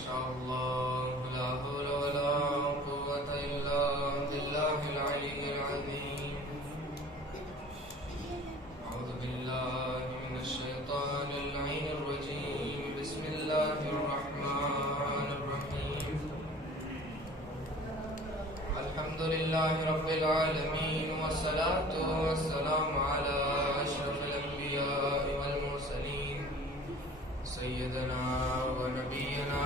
شاء الله لا حول ولا قوة إلا بالله العلي العظيم. أعوذ بالله من الشيطان اللعين الرجيم. بسم الله الرحمن الرحيم. الحمد لله رب العالمين والصلاة والسلام على أشرف الأنبياء والمرسلين سيدنا ونبينا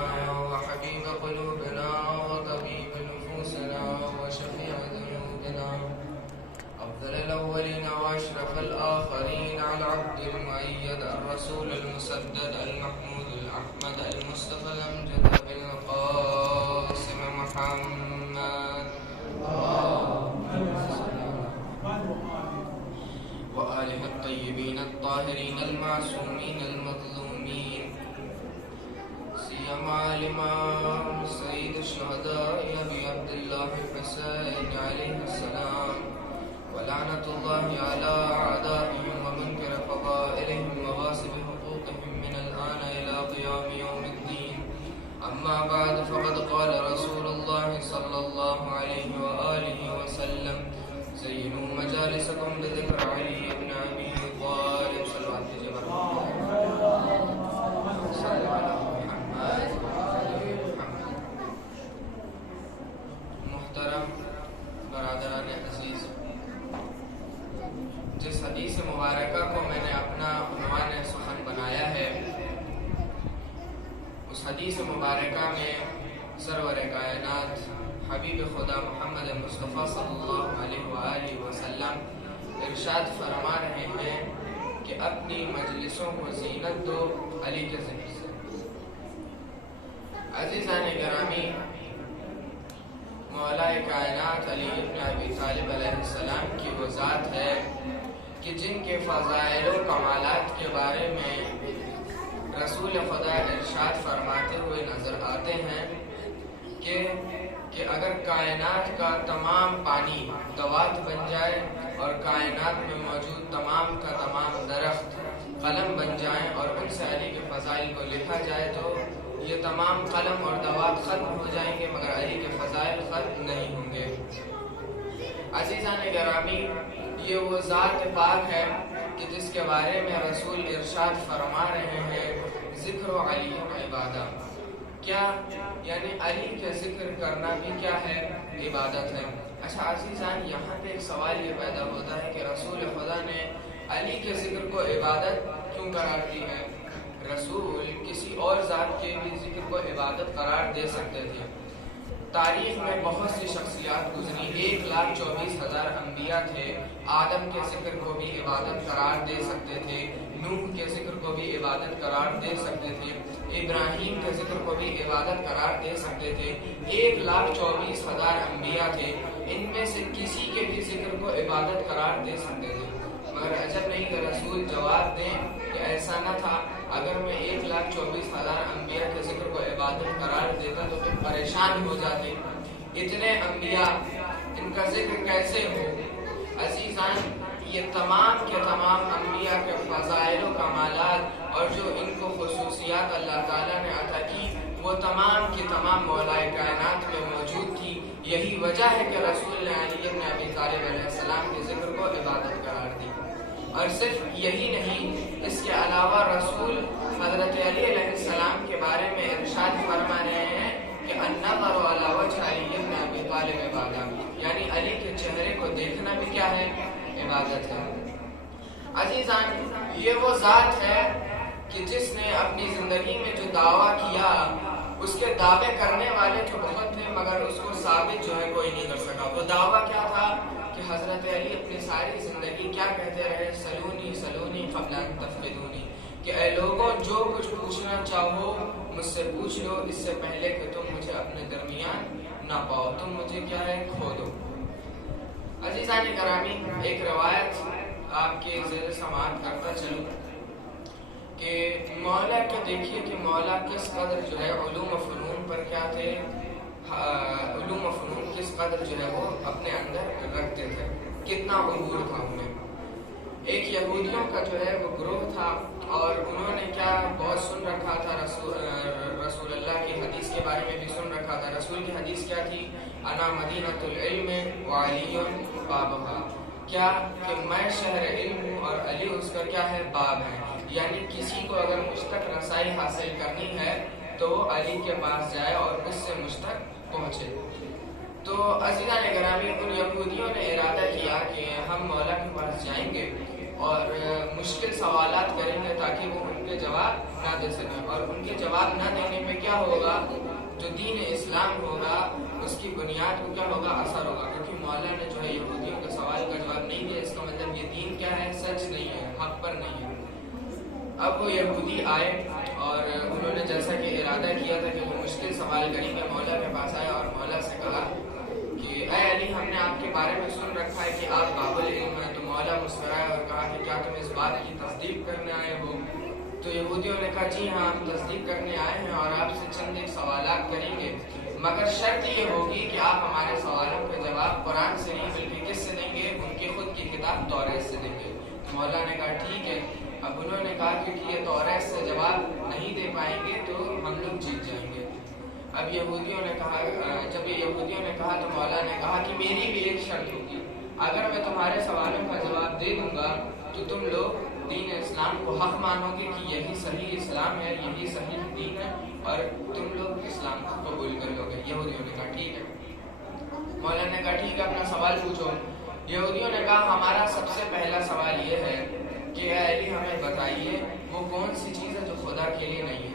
وحبيب قلوبنا وطبيب نفوسنا وشفيع ذنوبنا أفضل الأولين وأشرف الآخرين على العبد المؤيد الرسول المسدد المحمود الأحمد المصطفى الأمجد بالقاسم محمد وآله الطيبين الطاهرين المعصومين المظلومين سيما الإمام سيد الشهداء أبي عبد الله الحسين عليه السلام ولعنة الله على أعدائهم ومنكر فضائلهم وغاصب حقوقهم من الآن إلى قيام يوم الدين. أما بعد فقد قال رسول الله صلى الله عليه وآله وسلم زينوا مجالسكم بذكر علي بن أبي طالب صلى الله عليه وسلم. محترم برادران عزیز، جس حدیث مبارکہ کو میں نے اپنا عنوان سخن بنایا ہے، اس حدیث مبارکہ میں سرور کائنات حبیب خدا محمد مصطفیٰ صلی اللہ علیہ وآلہ وسلم ارشاد فرما رہے ہیں کہ اپنی مجلسوں کو زینت دو علی کے ذکر سے. عزیزان گرامی، مولا کائنات علی بن ابی طالب علیہ السلام کی وہ ذات ہے کہ جن کے فضائل و کمالات کے بارے میں رسول خدا ارشاد فرماتے ہوئے نظر آتے ہیں کہ اگر کائنات کا تمام پانی دوات بن جائے اور کائنات میں موجود تمام کا تمام درخت قلم بن جائیں اور ان سے علی کے فضائل کو لکھا جائے تو یہ تمام قلم اور دوات ختم ہو جائیں گے، مگر علی کے فضائل ختم نہیں ہوں گے. عزیزان گرامی، یہ وہ ذات پاک ہے کہ جس کے بارے میں رسول ارشاد فرما رہے ہیں ذکر و علی عبادہ. کیا یعنی علی کے ذکر کرنا بھی کیا ہے؟ عبادت ہے. اچھا عزیزان، یہاں پہ ایک سوال یہ پیدا ہوتا ہے کہ رسول خدا نے علی کے ذکر کو عبادت کیوں قرار دی ہے؟ رسول کسی اور ذات کے بھی ذکر کو عبادت قرار دے سکتے تھے. تاریخ میں بہت سی شخصیات گزری، 1,24,000 انبیاء تھے. آدم کے ذکر کو بھی عبادت قرار دے سکتے تھے، نوح کے ذکر کو بھی عبادت قرار دے سکتے تھے، ابراہیم کے ذکر کو بھی عبادت قرار دے سکتے تھے. 1,24,000 انبیاء تھے، ان میں سے کسی کے بھی ذکر کو عبادت قرار دے سکتے تھے. مگر عجب نہیں کہ رسول جواب دیں کہ ایسا نہ تھا. اگر میں 1,24,000 انبیاء کے ذکر کو عبادت قرار دیتا تو پھر پریشان ہو جاتے. اتنے انبیاء، ان کا ذکر کیسے ہو؟ عزیزان، یہ تمام کے تمام انبیاء کے فضائل و کمالات اور جو ان کو خصوصیات اللہ تعالیٰ نے عطا کی وہ تمام کی تمام مولا کائنات میں موجود تھی. یہی وجہ ہے کہ رسول نے علی بن ابی طالب علیہ السلام کے ذکر کو عبادت قرار دی. اور صرف یہی نہیں، اس کے علاوہ رسول حضرت علی علیہ السلام کے بارے میں ارشاد فرما رہے ہیں کہ النظر علی وجہ علی بن ابی طالب عبادت، یعنی علی کے چہرے کو دیکھنا بھی کیا ہے؟ عبادت ہے. عزیزان، یہ وہ ذات ہے کہ جس نے اپنی زندگی میں جو دعویٰ کیا، اس کے دعوے کرنے والے جو بہت تھے مگر اس کو ثابت جو ہے کوئی نہیں کر سکا. وہ دعویٰ کیا تھا کہ حضرت علی اپنی ساری زندگی کیا کہتے رہے؟ سلونی سلونی قبل ان تفقدونی، کہ اے لوگوں جو کچھ پوچھنا چاہو مجھ سے پوچھ لو، اس سے پہلے کہ تم مجھے اپنے درمیان نہ پاؤ، تم مجھے کیا ہے؟ کھو دو. عزیزان گرامی، ایک روایت آپ کے زیر سماعت کرتا چلوں کہ مولا کے دیکھیے کہ مولا کس قدر جو ہے علوم و فنون پر کیا تھے، علوم و فنون کس قدر جو ہے وہ اپنے اندر رکھتے تھے، کتنا عبور تھا انہیں. ایک یہودیوں کا جو ہے وہ گروہ تھا اور انہوں نے کیا بہت سن رکھا تھا رسول اللہ کی حدیث رسول کی حدیث کیا تھی؟ انا مدینۃ العلم وعلی بابھا، کیا کہ میں شہر علم ہوں اور علی اس کا کیا ہے؟ باب ہے. یعنی کسی کو اگر مجھ تک رسائی حاصل کرنی ہے تو وہ علی کے پاس جائے اور اس سے مجھ تک پہنچے. تو عزیزان گرامی، ان یہودیوں نے ارادہ کیا کہ ہم مولا کے پاس جائیں گے اور مشکل سوالات کریں گے تاکہ وہ ان کے جواب نہ دے سکیں، اور ان کے جواب نہ دینے میں کیا ہوگا؟ جو دین اسلام ہوگا اس کی بنیاد کو کیا ہوگا؟ اثر ہوگا. کیونکہ مولا نے جو ہے یہودیوں کے سوال کا جواب نہیں دیا، اس کا مطلب یہ دین کیا ہے؟ سچ نہیں ہے، حق پر نہیں ہے. اب وہ یہودی آئے اور انہوں نے جیسا کہ ارادہ کیا تھا کہ وہ مشکل سوال کریں گے، مولا کے پاس آئے اور مولا سے کہا کہ اے علی، ہم نے آپ کے بارے میں سن رکھا ہے کہ آپ باب العلم ہیں. تو مولا مسکرائے اور کہا کہ کیا تم اس بات کی تصدیق کرنے آئے ہو؟ تو یہودیوں نے کہا جی ہاں، ہم تصدیق کرنے آئے ہیں اور آپ سے چند ایک سوالات کریں گے، مگر شرط یہ ہوگی کہ آپ ہمارے سوالوں کے جواب قرآن سے نہیں بلکہ کس سے دیں گے؟ ان کی خود کی کتاب توریت سے دیں گے. مولا نے کہا ٹھیک ہے. اب انہوں نے کہا کیونکہ یہ توریت سے جواب نہیں دے پائیں گے تو ہم لوگ جیت جائیں گے. اب یہودیوں نے کہا، جب یہ یہودیوں نے کہا تو مولا نے کہا کہ میری بھی ایک شرط ہوگی، اگر میں تمہارے سوالوں کا جواب دے دوں گا تو تم لوگ دین اسلام کو حق مانو گے کہ یہی صحیح اسلام ہے، یہی صحیح دین ہے، اور تم لوگ اسلام کو قبول کر لو گے. یہودیوں نے کہا ٹھیک ہے. مولا نے کہا ٹھیک ہے، اپنا سوال پوچھو. یہودیوں نے کہا ہمارا سب سے پہلا سوال یہ ہے کہ اے علی، ہمیں بتائیے وہ کون سی چیز ہے جو خدا کے لیے نہیں ہے.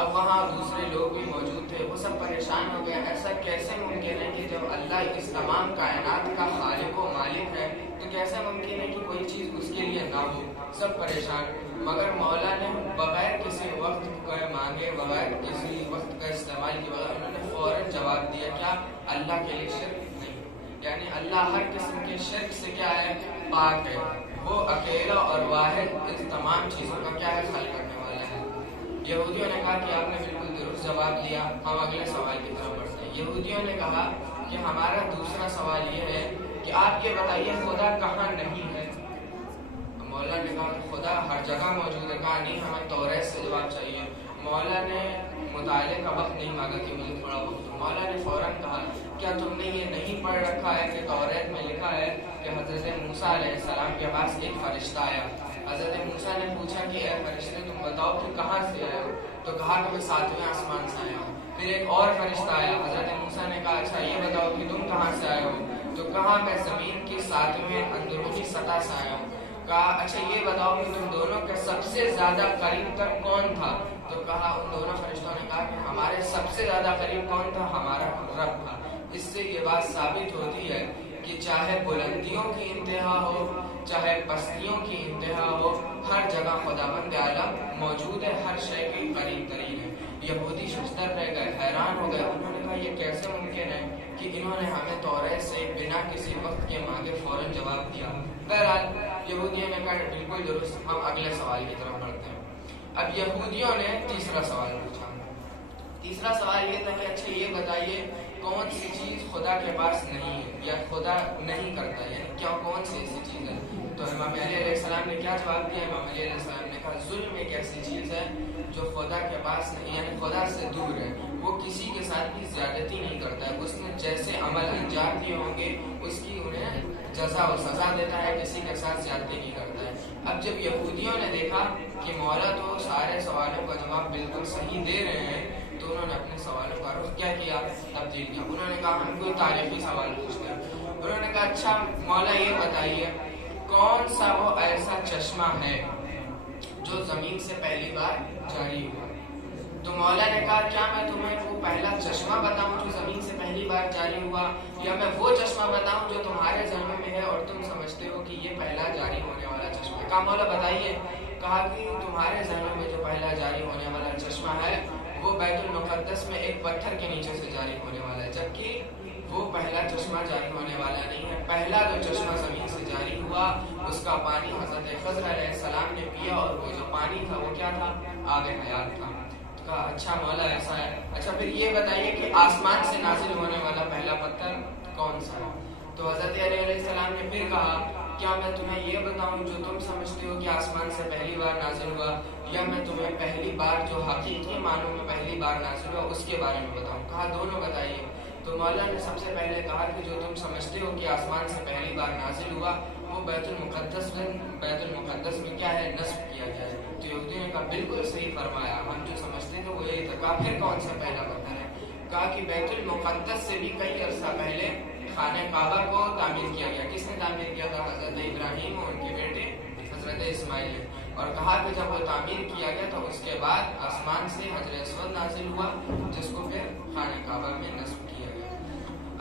اب وہاں دوسرے لوگ بھی موجود تھے، وہ سب پریشان ہو گئے. ایسا کیسے ممکن ہے کہ جب اللہ اس تمام کائنات کا خالق و مالک ہے تو کیسے ممکن ہے کہ کوئی چیز اس کے لیے نہ ہو؟ سب پریشان. مگر مولا نے بغیر کسی وقت کا مانگے، بغیر کسی وقت کا استعمال کے بغیر انہوں نے فوراً جواب دیا، کیا؟ اللہ کے لیے شرک نہیں. یعنی اللہ ہر قسم کے شرک سے کیا ہے؟ پاک ہے. وہ اکیلا اور واحد اس تمام چیزوں کا کیا ہے؟ خلق کرنے والا ہے. یہودیوں نے کہا کہ آپ نے بالکل درست جواب دیا. ہم اگلے سوال کی طرف بڑھتے ہیں. یہودیوں نے کہا کہ ہمارا دوسرا سوال یہ ہے کہ آپ یہ بتائیے خدا کہاں نہیں ہے؟ مولا نے کہا کہ خدا ہر جگہ موجود ہے. کہا نہیں، ہمیں توریت سے جواب چاہیے. مولا نے مطالعے کا وقت نہیں مانگا کہ مجھے تھوڑا وقت. مولا نے فوراً کہا کیا تم نے یہ نہیں پڑھ رکھا ہے کہ توریت میں لکھا ہے کہ حضرت موسیٰ علیہ السلام کے پاس ایک فرشتہ آیا. حضرت موسیٰ نے پوچھا کہ اے فرشتے تم بتاؤ کہ کہاں سے آئے ہو؟ تو کہا کہ میں 7ویں آسمان سے آیا ہوں. پھر ایک اور فرشتہ آیا. حضرت موسیٰ نے کہا اچھا یہ بتاؤ کہ تم کہاں سے آئے ہو؟ تو کہا میں زمین کی 7ویں اندرونی سطح سے آیا ہوں. کہا اچھا یہ بتاؤ کہ تم دونوں کے سب سے زیادہ قریب تر کون تھا؟ تو کہا ان دونوں فرشتوں نے کہا کہ ہمارے سب سے زیادہ قریب کون تھا؟ ہمارا رب تھا. اس سے یہ بات ثابت ہوتی ہے کہ چاہے بلندیوں کی انتہا ہو چاہے پستیوں کی انتہا ہو، ہر جگہ خداوند عالم موجود ہے، ہر شے کے قریب ترین ہے. یہودی ششدر رہ گئے، حیران ہو گئے. انہوں نے کہا یہ کیسے ممکن ہے کہ انہوں نے ہمیں توریت سے بنا کسی وقت کے مانگے فوراً جواب دیا. بہرحال یہودیوں نے کہا بالکل درست. ہم اگلے سوال کی طرف بڑھتے ہیں. اب یہودیوں نے تیسرا سوال پوچھا. تیسرا سوال یہ تھا کہ اچھا یہ بتائیے کون سی چیز خدا کے پاس نہیں ہے یا خدا نہیں کرتا ہے، یعنی کیا کون سی ایسی چیز ہے؟ تو امام علی علیہ السلام نے کیا جواب دیا؟ امام علی علیہ السلام نے کہا ظلم ایک ایسی چیز ہے جو خدا کے پاس نہیں، یعنی خدا سے دور ہے. وہ کسی کے ساتھ بھی زیادتی نہیں کرتا ہے. اس نے جیسے عمل انجام دیے ہوں گے اس کی انہیں جزا و سزا دیتا ہے، کسی کے ساتھ زیادتی نہیں کرتا ہے. اب جب یہودیوں نے دیکھا کہ مولا تو سارے سوالوں کا جواب بالکل صحیح دے رہے ہیں تو انہوں نے اپنے سوالوں کا رخ کیا کیا؟ تبدیل کیا. انہوں نے کہا ہم کوئی تاریخی سوال پوچھتے ہیں. انہوں نے کہا اچھا مولا یہ بتائیے کون سا وہ ایسا چشمہ ہے جو زمین سے پہلی بار جاری ہوا؟ تو مولا نے کہا کیا میں تمہیں وہ پہلا چشمہ بتاؤں جو زمین سے پہلی بار جاری ہوا، یا میں وہ چشمہ بتاؤں جو تمہارے ذہن میں ہے اور تم سمجھتے ہو کہ یہ پہلا جاری ہونے والا چشمہ ہے؟ کہا مولا بتائیے. کہا کہ تمہارے ذہنوں میں جو پہلا جاری ہونے والا چشمہ ہے وہ بیت المقدس میں ایک پتھر کے نیچے سے جاری ہونے والا ہے، جبکہ وہ پہلا چشمہ جاری ہونے والا نہیں ہے. پہلا جو چشمہ زمین سے جاری ہوا اس کا پانی حضرت خضر علیہ السلام نے پیا اور وہ جو پانی تھا وہ کیا تھا؟ آب حیات تھا. کہا اچھا مولا ایسا ہے. اچھا پھر یہ بتائیے کہ آسمان سے نازل ہونے والا پہلا پتھر کون سا ہے؟ تو حضرت علی علیہ السلام نے پھر کہا کیا میں تمہیں یہ بتاؤں جو تم سمجھتے ہو کہ آسمان سے پہلی بار نازل ہوا یا میں تمہیں پہلی بار جو حقیقی معنوں میں پہلی بار نازل ہوا اس کے بارے میں بتاؤں؟ کہا دونوں بتائیے۔ تو مولا نے سب سے پہلے کہا کہ جو تم سمجھتے ہو کہ آسمان سے پہلی بار نازل ہوا وہ بیت المقدس میں کیا ہے، نصب کیا گیا ہے۔ تو یہودیوں نے کہا بالکل صحیح فرمایا، ہم جو سمجھتے تھے وہ یہی تھا۔ کہا پھر کون سا پہلا پتھر ہے؟ کہا کہ بیت المقدس سے بھی کئی عرصہ پہلے خانہ کعبہ کو تعمیر کیا گیا۔ کس نے تعمیر کیا تھا؟ حضرت ابراہیم اور ان کے بیٹے حضرت اسماعیل نے۔ اور کہا کہ جب وہ تعمیر کیا گیا تو اس کے بعد آسمان سے حجر اسود نازل ہوا جس کو پھر خانہ کعبہ میں نصب کیا گیا۔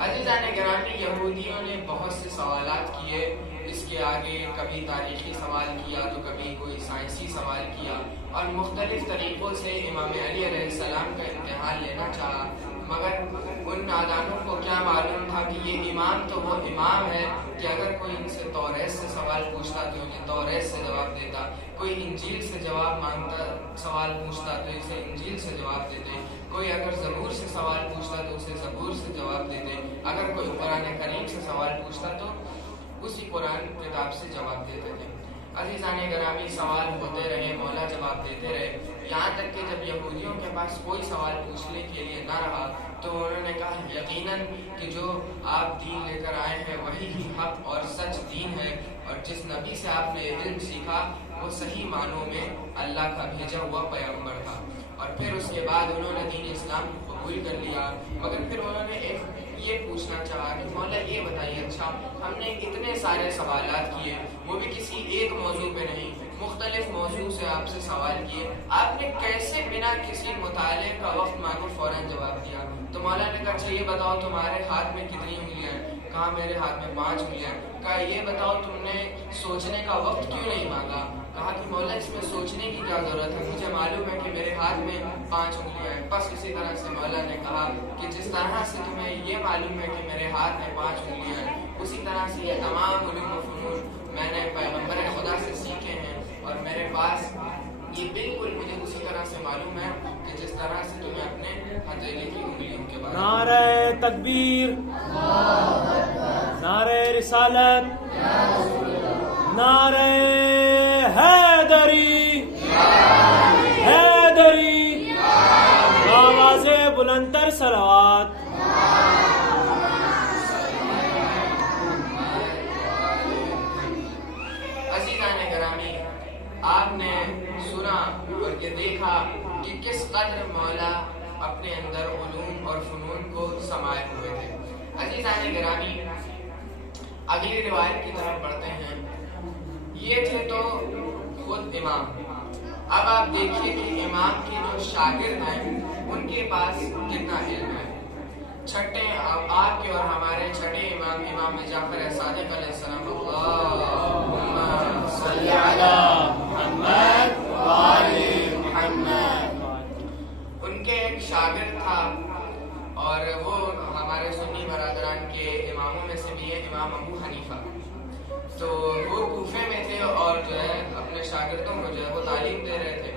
عزیزان گرامی، یہودیوں نے بہت سے سوالات کیے اس کے آگے، کبھی تاریخی سوال کیا تو کبھی کوئی سائنسی سوال کیا، اور مختلف طریقوں سے امام علی علیہ السلام کا امتحان لینا چاہا، مگر ان نادانوں کو کیا معلوم تھا کہ یہ امام تو وہ امام ہے کہ اگر کوئی ان سے توریت سے سوال پوچھتا تو انہیں توریت سے جواب دیتا، کوئی انجیل سے جواب مانگتا سوال پوچھتا تو اسے انجیل سے جواب دیتے، کوئی اگر زبور سے سوال پوچھتا تو اسے زبور سے جواب دیتے، اگر کوئی قرآن کریم سے سوال پوچھتا تو اسی قرآن کتاب سے جواب دیتے تھے۔ عزیزان گرامی، سوال ہوتے رہے، مولا جواب دیتے رہے، یہاں تک کہ جب یہودیوں کے پاس کوئی سوال پوچھنے کے لیے نہ رہا تو انہوں نے کہا یقیناً کہ جو آپ دین لے کر آئے ہیں وہی ہی حق اور سچ دین ہے، اور جس نبی سے آپ نے علم سیکھا وہ صحیح معنوں میں اللہ کا بھیجا ہوا پیغمبر تھا۔ اور پھر اس کے بعد انہوں نے دین اسلام کو قبول کر لیا، مگر پھر انہوں نے ایک یہ پوچھنا چاہا کہ مولا یہ بتائیے، اچھا ہم نے اتنے سارے سوالات کیے، وہ بھی کسی ایک موضوع پہ نہیں، مختلف موضوع سے آپ سے سوال کیے، آپ نے کیسے بنا کسی مطالعے کا وقت مانگے فوراً جواب دیا؟ تو مولا نے کہا اچھا یہ بتاؤ تمہارے ہاتھ میں کتنی انگلیاں ہیں؟ کہا میرے ہاتھ میں 5 انگلیاں۔ کہا یہ بتاؤ تم نے سوچنے کا وقت کیوں نہیں مانگا؟ کہا کہ مولا اس میں سوچنے کی کیا ضرورت ہے، مجھے معلوم ہے کہ میرے ہاتھ میں 5 انگلیاں ہیں۔ بس اسی طرح سے مولا نے کہا کہ جس طرح سے تمہیں یہ معلوم ہے کہ میرے ہاتھ میں 5 انگلیاں ہیں، اسی طرح سے یہ تمام علوم و فنون میں نے پیغمبر خدا سے سیکھے ہیں، اور میرے پاس یہ بالکل مجھے اسی طرح سے معلوم ہے کہ جس طرح سے تمہیں اپنے ہتھیلی کی انگلیوں کے بارے میں۔ نعرہ تکبیر، نعرہ رسالت، نعرہ حیدری، حیدری، آواز بلندتر صلوات۔ عزیزان گرامی، آپ نے سنا اور یہ دیکھا کہ کس قدر مولا اپنے اندر علوم اور فنون کو سمائے ہوئے تھے۔ عزیزان گرامی، اگلی روایت کی طرف بڑھتے ہیں۔ یہ تھے تو خود امام، اب آپ دیکھیے کہ امام کے جو شاگرد ہیں ان کے پاس کتنا علم ہے۔ چھٹے آپ کے اور ہمارے چھٹے امام، امام جعفر صادق علیہ السلام، اللہم صلی علی محمد وآل محمد، ان کے ایک شاگرد تھا، اور وہ ہمارے سنی برادران کے اماموں میں سے بھی ہے، امام ابو حنیفہ۔ تو وہ کوفے میں تھے اور جو ہے اپنے شاگردوں کو جو ہے وہ تعلیم دے رہے تھے۔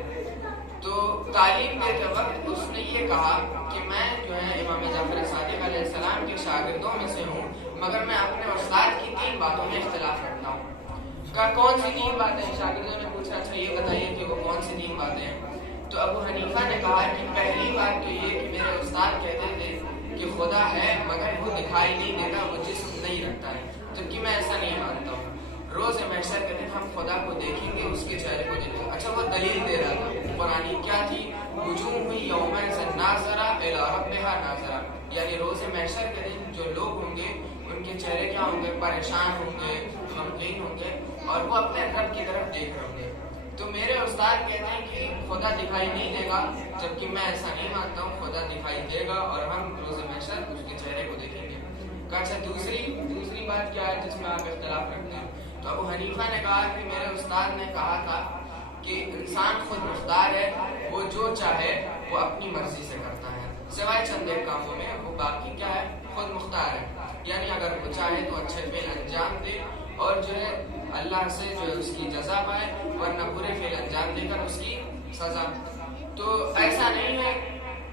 تو تعلیم دیتے وقت اس نے یہ کہا کہ میں جو ہے امام جعفر صادق علیہ السلام کے شاگردوں میں سے ہوں، مگر میں اپنے استاد کی 3 باتوں میں اختلاف رکھتا ہوں۔ کہا کون سی 3 باتیں؟ شاگردوں نے پوچھا اچھا یہ بتائیے کہ وہ کون سی 3 باتیں ہیں؟ تو ابو حنیفہ نے کہا کہ پہلی بات تو یہ کہ میرے استاد کہتے تھے کہ خدا ہے مگر وہ دکھائی نہیں دیتا، وہ جسم نہیں رکھتا ہے، جبکہ میں ایسا نہیں مانتا ہوں۔ روز محشر کے دن ہم خدا کو دیکھیں گے، اس کے چہرے کو دیکھیں گے۔ اچھا وہ دلیل دے رہا تھا قرآنی، کیا تھی؟ وجوہ ہوئی یومئذ ناظرہ الی ربہا ناظرہ، یعنی روز محشر کے دن جو لوگ ہوں گے ان کے چہرے کیا ہوں گے؟ پریشان ہوں گے، غمگین ہوں گے، اور وہ اپنے رب کی طرف دیکھ رہے ہوں گے۔ تو میرے استاد کہتے ہیں کہ خدا دکھائی نہیں دے گا، جبکہ میں ایسا نہیں مانتا ہوں، خدا دکھائی دے گا اور ہم روز محشر اس کے چہرے کو دیکھیں گے۔ اچھا دوسری بات کیا ہے جس میں آپ اختلاف رکھتے ہیں؟ تو ابو حنیفہ نے کہا کہ میرے استاد نے کہا تھا کہ انسان خود مختار ہے، وہ جو چاہے وہ اپنی مرضی سے کرتا ہے، سوائے چند ایک کاموں میں وہ باقی کیا ہے؟ خود مختار ہے، یعنی اگر وہ چاہے تو اچھے فعل انجام دے اور جو ہے اللہ سے جو ہے اس کی جزا پائے، ورنہ برے فعل انجام دے کر اس کی سزا۔ تو ایسا نہیں ہے،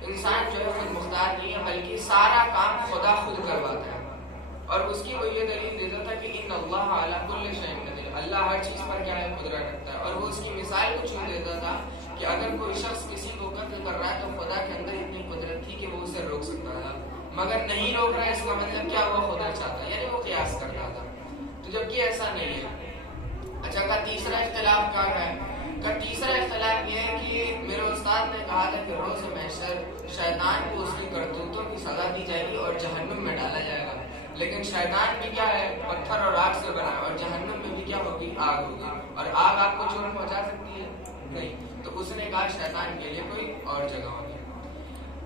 انسان جو ہے خود مختار نہیں ہے، بلکہ سارا کام خدا خود کرواتا ہے، اور اس کی وہ یہ دلیل دیتا تھا کہ ان اللہ علی کل شیء قدیر، اللہ ہر چیز پر کیا ہے؟ قدرت رکھتا ہے، اور وہ اس کی مثال کچھ یوں دیتا تھا کہ اگر کوئی شخص کسی کو قتل کر رہا ہے تو خدا کے اندر اتنی قدرت تھی کہ وہ اسے روک سکتا تھا، مگر نہیں روک رہا ہے، اس کا مطلب کیا وہ خدا چاہتا ہے، یعنی وہ قیاس کرتا تھا، تو جبکہ ایسا نہیں ہے۔ اچھا، کا تیسرا اختلاف کیا ہے؟ کا تیسرا اختلاف یہ ہے کہ میرے استاد نے کہا تھا کہ روز محشر شیطان کو اس کی کرتوتوں کی سزا دی جائے گی اور جہنم میں ڈالا جائے گا، لیکن شیطان بھی کیا ہے؟ پتھر اور آگ سے بنا ہے، اور جہنم میں بھی کیا ہوگی؟ آگ ہوگی، اور آگ آپ کو جرم پہنچا سکتی ہے؟ نہیں، تو اس نے کہا شیطان کے لیے کوئی اور جگہ ہوگی۔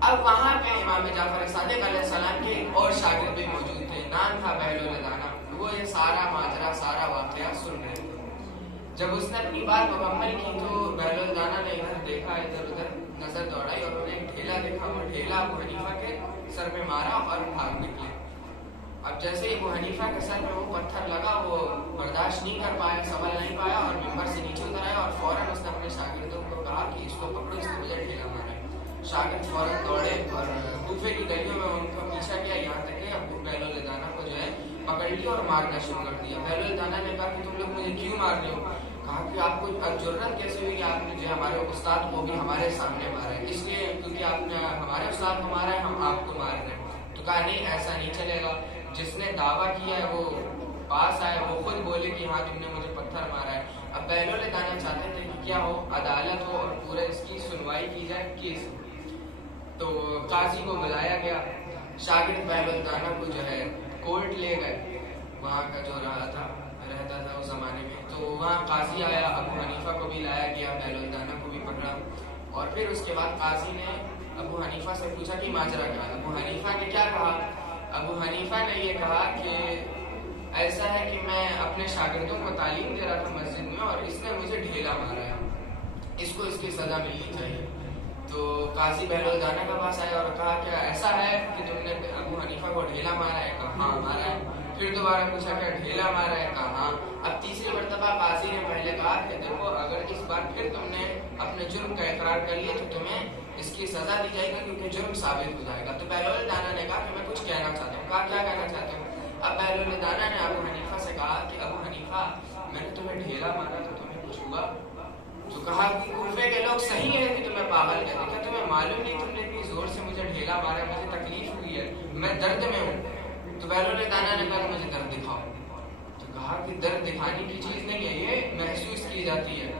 اب وہاں پہ امام جعفر صادق علیہ السلام کے اور شاگرد بھی موجود تھے، نام تھا بہلول دانا، وہ یہ سارا ماجرا سارا واقعہ سن رہے تھے۔ جب اس نے اپنی بات مکمل کی تو بہلول دانا نے ادھر دیکھا، ادھر ادھر نظر دوڑائی، اور انہوں نے ایک ڈھیلا دیکھا، وہ ڈھیلا ابو حنیفہ کے سر پہ مارا اور بھاگ نکلے۔ اب جیسے ہی ابو حنیفہ کے سر پہ وہ پتھر لگا، وہ برداشت نہیں کر پایا، سنبھل نہیں پایا، اور ممبر سے نیچے اتر آیا، اور فوراً اس نے اپنے شاگردوں کو کہا کہ اس کو پکڑو، اس کو مجھے ڈھیلا مارا ہے۔ شاگرد فوراً دوڑے اور کوفے کی گلیوں میں ان کا پیچھا کیا، یہاں تک کہ ابو بہلول دانا کو جو ہے پکڑ لیا اور مارنا شروع کر دیا۔ بہلول دانا نے کہا کہ تم لوگ مجھے کیوں مار رہے ہو؟ کہا کہ آپ کو جرأت کیسے ہوئی کہ آپ نے جو ہمارے استاد کو بھی ہمارے سامنے مارا ہے؟ اس لیے کیونکہ آپ نے ہمارے استاد کو مارا ہے، ہم آپ کو مار رہے ہیں۔ تو کہا نہیں، ایسا نہیں چلے گا، جس نے دعویٰ کیا ہے وہ پاس آئے، وہ خود بولے کہ ہاں تم نے مجھے پتھر مارا ہے۔ اب بہلول دانا چاہتے تھے کہ کیا ہو، عدالت ہو اور پورے اس کی سنوائی کی جائے کیس۔ تو قاضی کو بلایا گیا، شاگرد بہلول دانا کو جو ہے کورٹ لے گئے، وہاں کا جو رہتا تھا اس زمانے میں، تو وہاں قاضی آیا، ابو حنیفہ کو بھی لایا گیا، بہلول دانا کو بھی پکڑا، اور پھر اس کے بعد قاضی نے ابو حنیفہ سے پوچھا کہ ماجرا کیا ہے۔ ابو حنیفہ نے کیا کہا؟ ابو حنیفہ نے یہ کہا کہ ایسا ہے کہ میں اپنے شاگردوں کو تعلیم دے رہا تھا مسجد میں، اور اس نے مجھے ڈھیلا مارا ہے، اس کو اس کی سزا ملنی چاہیے۔ تو قاضی بہلول دانا کے پاس آیا اور کہا کیا ایسا ہے کہ تم نے ابو حنیفہ کو ڈھیلا مارا ہے؟ کہا ہاں مارا ہے۔ پھر دوبارہ پوچھا کیا ڈھیلا مارا ہے؟ کہا ہاں۔ اب تیسری مرتبہ قاضی نے پہلے کہا کہ دیکھو، اگر اس بار پھر تم نے اپنے جرم کا اقرار کر لیا تو تمہیں اس کی سزا دی جائے گی، کیونکہ جرم ثابت ہو جائے گا۔ تو بہلول دانا نے کہا کہ میں کچھ کہنا چاہتا ہوں۔ کہا کیا کہنا چاہتے ہو؟ اب بہلول دانا نے ابو حنیفہ سے کہا کہ ابو حنیفہ، میں نے تمہیں ڈھیلا مارا تو تمہیں کچھ ہوا؟ تو کہا کہ کوفے کے لوگ صحیح ہے کہ تمہیں پاگل کہتے ہیں، کیا تمہیں معلوم نہیں تم نے اتنی زور سے مجھے ڈھیلا مارا، مجھے تکلیف ہوئی ہے، میں درد میں ہوں۔ تو بہلول دانا نے کہا کہ مجھے درد دکھاؤ۔ تو کہا کہ درد دکھانے کی چیز نہیں ہے، یہ محسوس کی جاتی ہے۔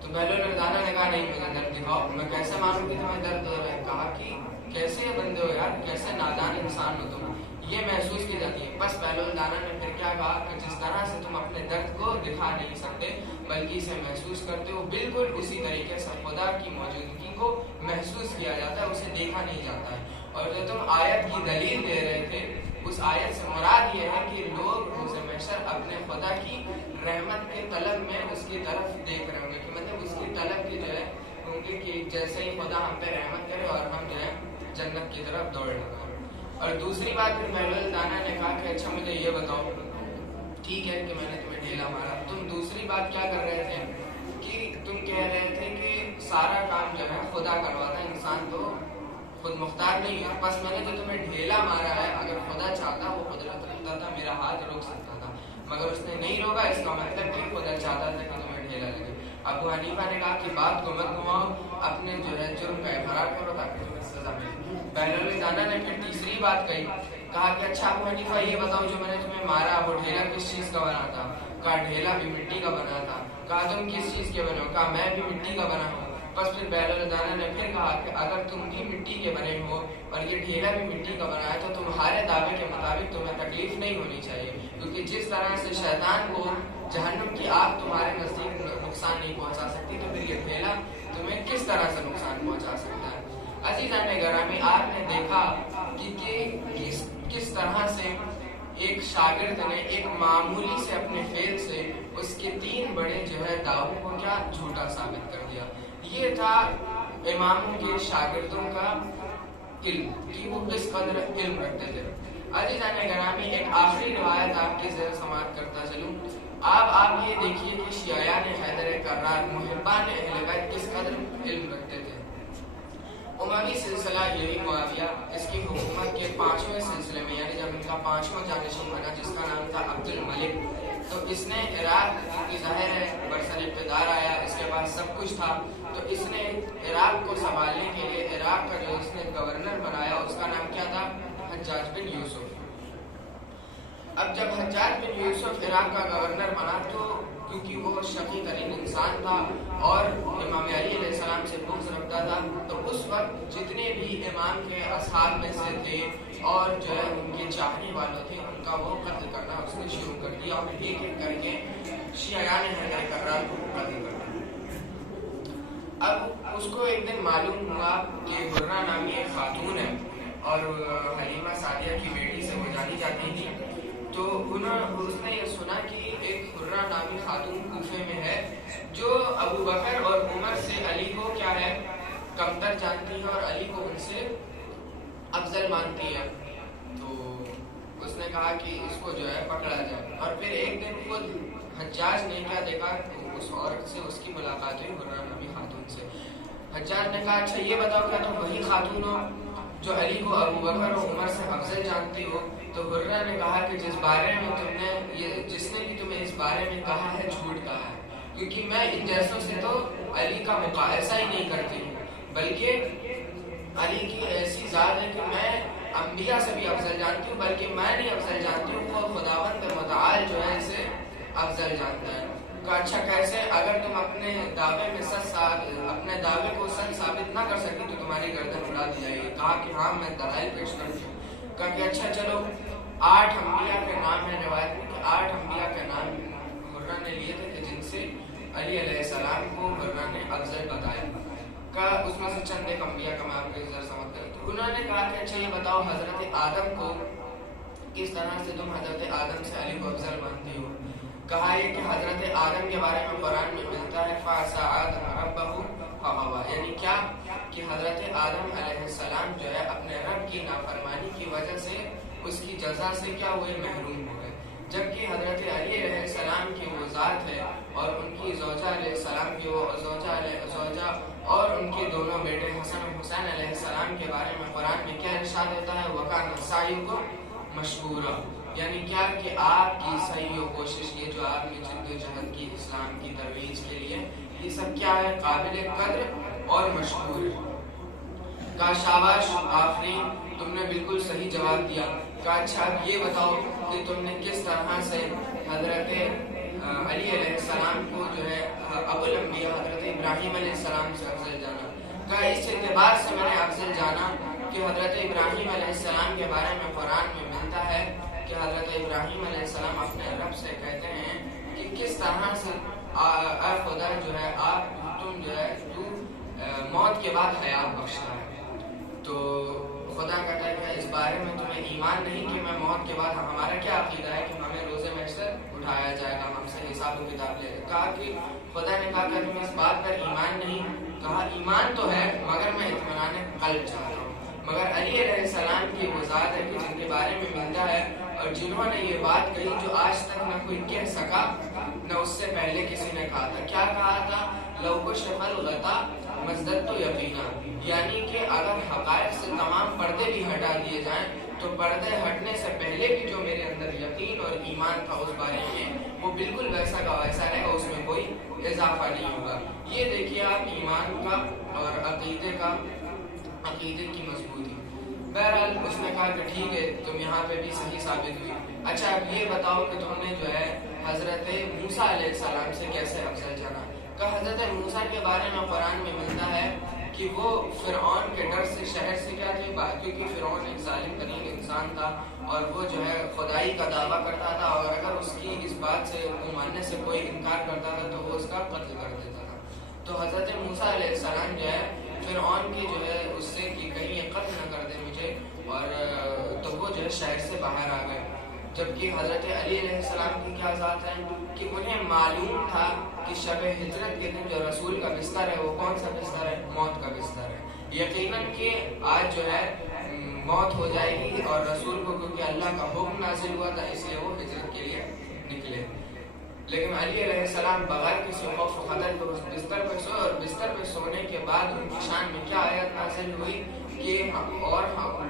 تو بہلول دانا نے کہا نہیں، مجھے درد دکھاؤ، میں کیسے مانوں کہ تمہیں درد ہو رہا ہے؟ کہا کہ کیسے بندے ہو یار، کیسے نادان انسان ہو تم، یہ محسوس کی جاتی ہے۔ بس بہلول دانا نے پھر کیا کہا کہ جس طرح سے تم اپنے درد کو دکھا نہیں سکتے بلکہ اسے محسوس کرتے ہو، بالکل اسی طریقے سے خدا کی موجودگی کو محسوس کیا جاتا ہے، اسے دیکھا نہیں جاتا ہے۔ اور جو تم آیت کی دلیل دے رہے تھے، اس آیت سے مراد یہ ہے کہ لوگ روز محشر اپنے خدا کی رحمت کے طلب میں اس کی طرف دیکھ رہے ہوں گے، کہ مطلب اس کی طلب کی جو ہے ہوں گے کہ جیسے ہی خدا ہم پہ رحمت کرے اور ہم جو ہے جنت کی طرف دوڑ لگائیں۔ اور دوسری بات پھر بہلول دانا نے کہا کہ اچھا مجھے یہ بتاؤ، ٹھیک ہے کہ میں نے تمہیں ڈھیلا مارا، تم دوسری بات کیا کر رہے تھے کہ تم کہہ رہے تھے کہ سارا کام جو ہے خدا کرواتا ہے، انسان تو خود مختار نہیں ہے، بس میں نے جو تمہیں ڈھیلا مارا ہے، اگر خدا چاہتا وہ قدرت رکھتا تھا، میرا ہاتھ روک سکتا تھا، مگر اس نے نہیں روکا، اس کا مطلب کہ خدا چاہتا تھا کہ تمہیں ڈھیلا لگے۔ ابو حنیفہ نے کہا کہ بات کو مت گھماؤ، اپنے جو ہے جرم کا اقرار کرو تاکہ تمہیں سزا ملے۔ بہلول دانا نے پھر تیسری بات کہی، کہا کہ اچھا ابو حنیفہ یہ بتاؤ، جو میں نے تمہیں مارا وہ ڈھیلا کس چیز کا بنا تھا؟ کہا ڈھیلا بھی مٹی کا بنا تھا۔ کہا تم کس چیز کے بنے ہو؟ کہا میں بھی مٹی کا بنا ہوں۔ بس پھر بہلول دانا نے پھر کہا کہ اگر تم بھی مٹی کے بنے ہو اور یہ ڈھیلا بھی مٹی کا بنا ہے تو تمہارے دعوے کے مطابق تمہیں تکلیف نہیں ہونی چاہیے، کیونکہ جس طرح سے شیطان کو جہنم کی آگ تمہارے نزدیک نقصان نہیں پہنچا سکتی، تو پھر یہ ڈھیلا تمہیں کس طرح سے نقصان پہنچا سکتا ہے؟ عزیزان گرامی، آپ نے دیکھا کہ کس طرح سے ایک شاگرد نے ایک معمولی سے اپنے فعل سے اس کے تین بڑے جو ہے دعووں کو کیا جھوٹا ثابت کر دیا۔ یہ تھا اماموں کے شاگردوں کا علم، کہ وہ کس قدر علم رکھتے تھے۔ عزیزان گرامی، ایک آخری روایت آپ کے ذہن سماعت کرتا چلوں۔ آپ یہ دیکھیے کہ شیعیان حیدر کرار، محبان اہل بیت کس قدر علم رکھتے تھے۔ اموی سلسلہ یہی معاویہ، اس کی حکومت کے 5ویں سلسلے میں، یعنی جب ان کا 5واں جانشین بنا جس کا نام تھا عبد الملک، تو اس نے عراق کی ظاہر ہے برسر اقتدار آیا، اس کے پاس سب کچھ تھا، تو اس نے عراق کو سنبھالنے کے لیے عراق کا جو اس نے گورنر بنایا اس کا نام کیا تھا؟ حجاج بن یوسف۔ اب جب حجاج بن یوسف عراق کا گورنر بنا تو کیونکہ وہ شقی ترین انسان تھا اور امام علی علیہ السلام سے بغض رکھتا تھا، تو اس وقت جتنے بھی امام کے اصحاب میں سے تھے اور جو ہے ان کے چاہنے والے تھے ان کا وہ قتل کرنا اس نے شروع کر دیا اور ایک ایک کر کے شیعیان حیدر کرار کو قتل کر دیا۔ اب اس کو ایک دن معلوم ہوا کہ حرہ نامی ایک خاتون ہے اور حلیمہ سعدیہ کی بیٹی سے وہ جانی جاتی تھی، تو اس نے یہ سنا کہ ایک حرہ نامی خاتون کوفے میں ہے جو ابو بکر اور عمر سے علی کو کیا ہے کمتر جانتی ہے اور علی کو ان سے افضل مانتی ہے۔ تو اس نے کہا کہ اس کو جو ہے پکڑا جائے، اور پھر ایک دن خود حجاج نے کیا دیکھا اس عورت سے اس کی ملاقات ہوئی حرہ نامی خاتون سے۔ حجاج نے کہا اچھا یہ بتاؤ کیا تم وہی خاتون ہو جو علی کو ابو بکر اور عمر سے افضل جانتی ہو؟ تو حرہ نے کہا کہ جس نے بھی تمہیں اس بارے میں کہا ہے جھوٹ کہا ہے، کیونکہ میں ان جیسوں سے تو علی کا مقایسہ ہی نہیں کرتی ہوں، بلکہ علی کی ایسی ذات ہے کہ میں انبیاء سے بھی افضل جانتی ہوں، بلکہ میں نہیں افضل جانتی ہوں، وہ خداوند متعال جو ہے اسے افضل جانتا ہے۔ کہا اچھا کیسے؟ اگر تم اپنے دعوے کو سچ ثابت نہ کر سکی تو تمہاری گردن اڑا دی جائے گی۔ کہا کہ ہاں میں دلائل پیش کرتی ہوں۔ کہا کہ اچھا چلو 8 انبیاء کے نام ہے روایت میں کہ 8 انبیاء کے نام حرہ نے لیے تھے کہ جن سے علی علیہ السلام کو حرہ نے افضل بتایا۔ کہا اس میں سے چند ایک انبیاء کا میں آپ کو ذرا سمجھتا ہوں۔ تو انہوں نے کہا کہ اچھا یہ بتاؤ حضرت آدم کو کس طرح سے تم حضرت آدم سے علی کو افضل مانتی ہو؟ کہا یہ کہ حضرت آدم کے بارے میں قرآن میں ملتا ہے فَعَصَىٰ آدَمَ رَبَّهُ فَغَوَىٰ، یعنی کیا کہ حضرت آدم علیہ السلام جو ہے اپنے رب کی نافرمانی کی وجہ سے اس کی جزا سے کیا ہوئے محروم ہو گئے، جبکہ حضرت علی علیہ السلام کی وہ ذات ہے اور ان کی زوجہ علیہ السلام کی وہ زوجہ اور ان کے دونوں بیٹے حسن و حسین علیہ السلام کے بارے میں قرآن میں کیا ارشاد ہوتا ہے وَكَانَ سَعْيُكُمْ مَشْكُورًا، یعنی کیا کہ آپ کی صحیح و کوشش، یہ جو آپ کی جد و جہد کی اسلام کی ترویج کے لیے، یہ سب کیا ہے قابل قدر اور مشکور ہے۔ کہا شاباش آفرین، تم نے بالکل صحیح جواب دیا۔ کہا اچھا اب یہ بتاؤ کہ تم نے کس طرح سے حضرت علی علیہ السلام کو جو ہے ابو الانبیاء حضرت ابراہیم علیہ السلام سے افضل جانا؟ کہا اس اعتبار سے میں نے افضل جانا کہ حضرت ابراہیم علیہ السلام کے بارے میں قرآن میں ملتا ہے کہ حضرت ابراہیم علیہ السلام اپنے رب سے کہتے ہیں کہ کس طرح سے اے خدا جو ہے تم جو ہے تو موت کے بعد حیات بخشتا ہے۔ تو خدا کہتا ہے کہ اس بارے میں تمہیں ایمان نہیں کہ میں موت کے بعد ہمارا کیا عقیدہ ہے کہ ہمیں روزے محشر اٹھایا جائے گا، ہم سے حساب و کتاب لے گا۔ کہا کہ خدا نے کہا کہ تمہیں اس بات پر ایمان نہیں؟ کہا ایمان تو ہے مگر میں اطمینان قلب چاہتا ہوں۔ مگر علی علیہ السلام کی وہ ذات ہے کہ جن کے بارے میں ملتا ہے اور جنہوں نے یہ بات کہی جو آج تک نہ کوئی کہہ سکا نہ اس سے پہلے کسی نے کہا تھا۔ کیا کہا تھا؟ لو کشف الغطا مزددت یقینا، یعنی کہ اگر حقائق سے تمام پردے بھی ہٹا دیے جائیں تو پردے ہٹنے سے پہلے بھی جو میرے اندر یقین اور ایمان تھا اس بارے میں وہ بالکل ویسا کا ویسا رہے گا، اس میں کوئی اضافہ نہیں ہوگا۔ یہ دیکھیے آپ ایمان کا اور عقیدے کی مضبوطی۔ بہرحال اس نے کہا کہ ٹھیک ہے تم یہاں پہ بھی صحیح ثابت ہوئی۔ اچھا اب یہ بتاؤ کہ تم نے جو ہے حضرت موسیٰ علیہ السلام سے کیسے افضل جانا؟ کہ حضرت موسیٰ کے بارے میں قرآن میں ملتا ہے کہ وہ فرعون کے ڈر سے شہر سے کیا تھے، کیونکہ فرعون ایک ظالم ترین انسان تھا اور وہ جو ہے خدائی کا دعویٰ کرتا تھا، اور اگر اس کی اس بات سے ماننے سے کوئی انکار کرتا تھا تو وہ اس کا قتل کر دیتا تھا۔ تو حضرت موسیٰ علیہ السلام جو ہے فرعون کی جو ہے اس سے کہ کہیں یہ قتل نہ کر دے مجھے، اور تو وہ جو ہے شہر سے باہر آ گئے۔ جبکہ حضرت علی علیہ السلام کی کیا ذات ہے کہ انہیں معلوم تھا کہ شب ہجرت کے دن جو رسول کا بستر ہے وہ کون سا بستر ہے؟ موت کا بستر ہے۔ یقیناً کہ آج جو ہے موت ہو جائے گی، اور رسول کو کیونکہ اللہ کا حکم نازل ہوا تھا اس لیے وہ ہجرت کے لیے نکلے۔ لیکن علی علیہ السلام بغیر کسی خوف و خطر کے بستر پہ سوئے، اور بستر پہ سونے کے بعد ان کی شان میں کیا آیت نازل ہوئی کہ اور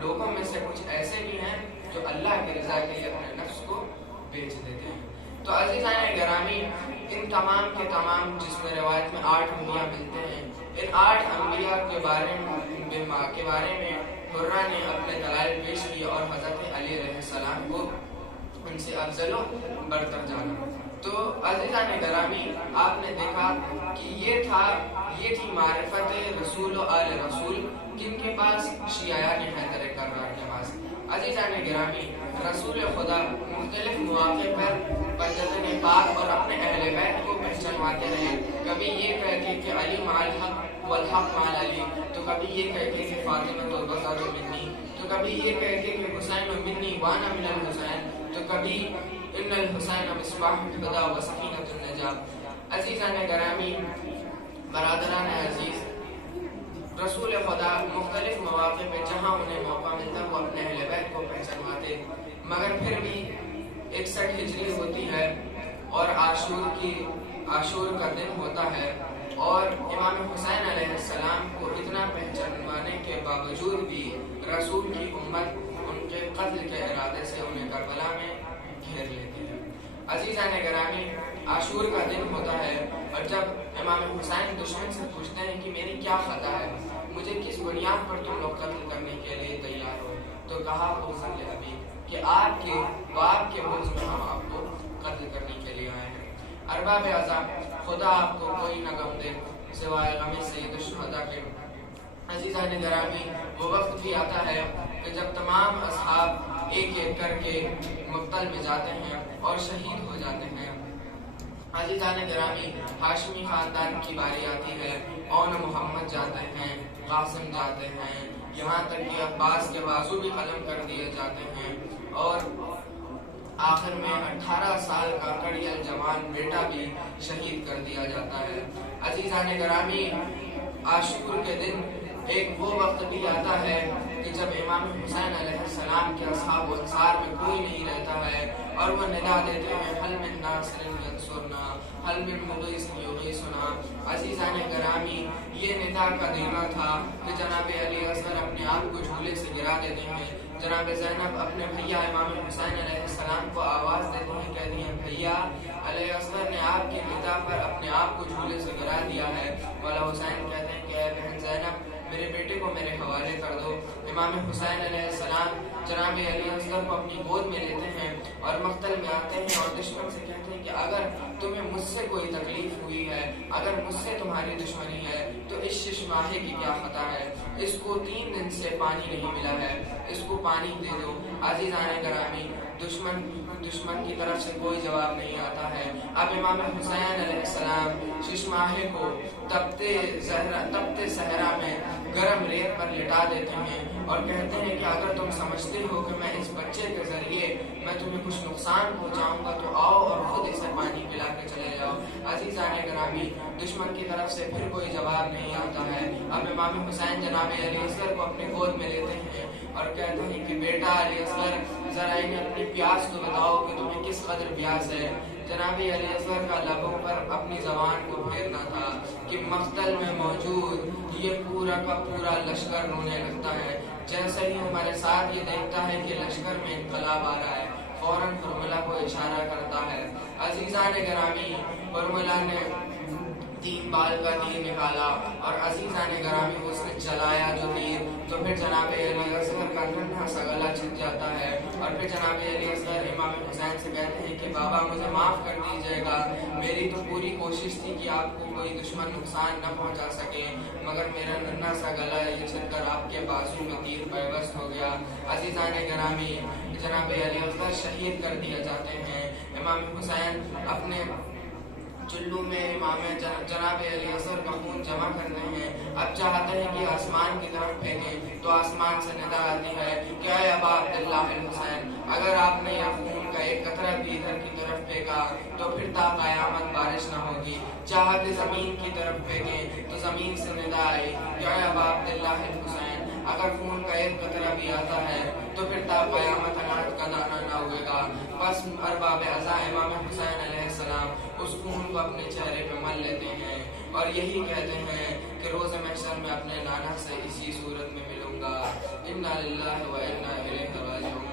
لوگوں میں سے کچھ ایسے بھی ہیں جو اللہ کی رضا کے لیے اپنے نفس کو بیچ دیتے ہیں۔ تو عزیزان گرامی، ان تمام کے تمام جس میں روایت میں 8 انبیاء ملتے ہیں، ان 8 انبیاء کے بارے میں حرہ نے اپنے دلائل پیش کیے اور حضرت علی علیہ السلام کو ان سے افضل و برتر جانا۔ تو عزیزان گرامی، آپ نے دیکھا کہ یہ تھی معرفت رسول و آل رسول، جن کے پاس شیعیان حیدر کرار کے پاس۔ عزیزان گرامی، رسول خدا مختلف مواقع پر بجتن پاک اور اپنے اہل بیت کو پہچانواتے رہے۔ کبھی یہ کہتے کہ علی مع الحق والحق مع علی، تو کبھی یہ کہتے کہ فاطمہ البصر منی، تو کبھی یہ کہتے کہ حسین منی وانا من الحسین، تو کبھی ان الحسین مصباح الہدی و سکینۃ النجاۃ۔ عزیزان گرامی، برادران عزیز، رسول خدا مختلف مواقع پہ جہاں انہیں موقع ملتا وہ اپنے اہل بیت کو پہچانواتے، مگر پھر بھی 61 ہجری ہوتی ہے اور عاشور کا دن ہوتا ہے، اور امام حسین علیہ السلام کو اتنا پہچانوانے کے باوجود بھی رسول کی امت ان کے قتل کے ارادے سے انہیں کربلا میں گھیر لیتی ہے۔ عزیزان گرامی، عاشور کا دن ہوتا ہے اور جب امام حسین دشمن سے پوچھتے ہیں کہ میری کیا خطا ہے، مجھے کس بنیاد پر تم لوگ قتل کرنے کے لیے تیار ہو، تو کہا بغض ابی کہ آپ کے باپ کے بغض میں ہم آپ کو قتل کرنے کے لیے آئے ہیں۔ ارباب اعظم، خدا آپ کو کوئی نہ غم دے سوائے غم سید الشہداء کے۔ عزیزان گرامی، وہ وقت بھی آتا ہے کہ جب تمام اصحاب ایک ایک کر کے مقتل میں جاتے ہیں اور شہید ہو جاتے ہیں۔ عزیزان گرامی، ہاشمی خاندان کی باری آتی ہے، اون محمد جاتے ہیں، قاسم جاتے ہیں، یہاں تک کہ عباس کے بازو بھی قلم کر دیے جاتے ہیں، اور آخر میں 18 سال کا کڑیل جوان بیٹا بھی شہید کر دیا جاتا ہے۔ عزیزان گرامی، عاشور کے دن ایک وہ وقت بھی آتا ہے کہ جب امام حسین علیہ السلام کے اصحاب و انصار میں کوئی نہیں رہتا ہے اور وہ ندا دیتے ہیں حل من ناصر ینصرنا، حل من مغیث یغیثنا۔ عزیزان گرامی، یہ ندا کا دینا تھا کہ جناب علی اصغر اپنے آپ کو جھولے سے گرا دیتے ہیں، جناب زینب اپنے بھیا امام حسین علیہ السلام کو آواز دیتے ہیں، کہتی ہیں بھیا علی اصغر نے آپ کے ندا پر اپنے آپ کو جھولے سے گرا دیا ہے۔ مولا حسین کہتے ہیں کہ اے بہن زینب، میرے بیٹے کو میرے حوالے کر دو۔ امام حسین علیہ السلام جناب علی اصغر کو اپنی گود میں لیتے ہیں اور مقتل میں آتے ہیں اور دشمن سے کہتے ہیں کہ اگر تمہیں مجھ سے کوئی تکلیف ہوئی ہے، اگر مجھ سے تمہاری دشمنی ہے تو اس شش ماہے کی کیا خطا ہے، اس کو 3 دن سے پانی نہیں ملا ہے، اس کو پانی دے دو۔ عزیزان گرامی، دشمن کی طرف سے کوئی جواب نہیں آتا ہے۔ اب امام حسین علیہ السلام شش ماہے کو تپتے صحرا میں گرم ریت پر لٹا دیتے ہیں اور کہتے ہیں کہ اگر تم سمجھتے ہو کہ میں اس بچے کے ذریعے میں تمہیں کچھ نقصان پہنچاؤں گا تو آؤ اور خود اسے پانی پلا کے چلے جاؤ۔ عزیزان گرامی، دشمن کی طرف سے پھر کوئی جواب نہیں آتا ہے۔ اب امام حسین جناب علی اصغر کو اپنی گود میں لیتے ہیں اور کہتے ہیں کہ بیٹا علی اصغر، ذرا انہیں اپنی پیاس تو بتاؤ کہ تمہیں کس قدر پیاس ہے۔ جناب علی اصغر کا لبوں پر اپنی زبان کو پھیرنا تھا کہ مقتل میں موجود یہ پورا کا پورا لشکر رونے لگتا ہے۔ جیسے ہی ہمارے ساتھ یہ دیکھتا ہے کہ لشکر میں انقلاب آ رہا ہے، فوراً حرملہ کو اشارہ کرتا ہے۔ عزیزان گرامی، حرملہ نے 3 بال کا تیر نکالا اور عزیزان گرامی اس نے چلایا جو تیر، تو پھر جناب علی اصغر کا ننھا سا گلا چھٹ جاتا ہے اور پھر جناب علی اصغر امام حسین سے کہتے ہیں کہ بابا مجھے معاف کر دیجیے گا، میری تو پوری کوشش تھی کہ آپ کو کوئی دشمن نقصان نہ پہنچا سکے، مگر میرا ننھا سا گلا یہ چھٹ کر آپ کے بازو میں تیر پیوست ہو گیا۔ عزیزان گرامی، جناب علی اصغر شہید کر دیے جاتے ہیں۔ امام حسین اپنے چلو میں امام جناب علی اصغر کا خون جمع کرتے ہیں۔ اب چاہتے ہیں کہ آسمان کی طرف پھینکیں تو آسمان سے ندا آتی ہے کہ اے ابا عبداللہ الحسین، اگر آپ نے یہ خون کا ایک قطرہ بھی ادھر کی طرف پھینکا تو پھر تا قیامت بارش نہ ہوگی۔ چاہتے زمین کی طرف پھینکیں تو زمین سے ندا آئی کہ اے ابا عبداللہ الحسین، اگر خون کا ایک قطرہ بھی آتا ہے تو پھر تا قیامت اناج کا دانہ نہ ہوئے گا۔ بس ارباب اعضاء امام حسین علیہ السلام اس خون کو اپنے چہرے پہ مل لیتے ہیں اور یہی کہتے ہیں کہ روز محشر میں اپنے نانا سے اسی صورت میں ملوں گا۔ انا للہ و انا الیہ راجعون۔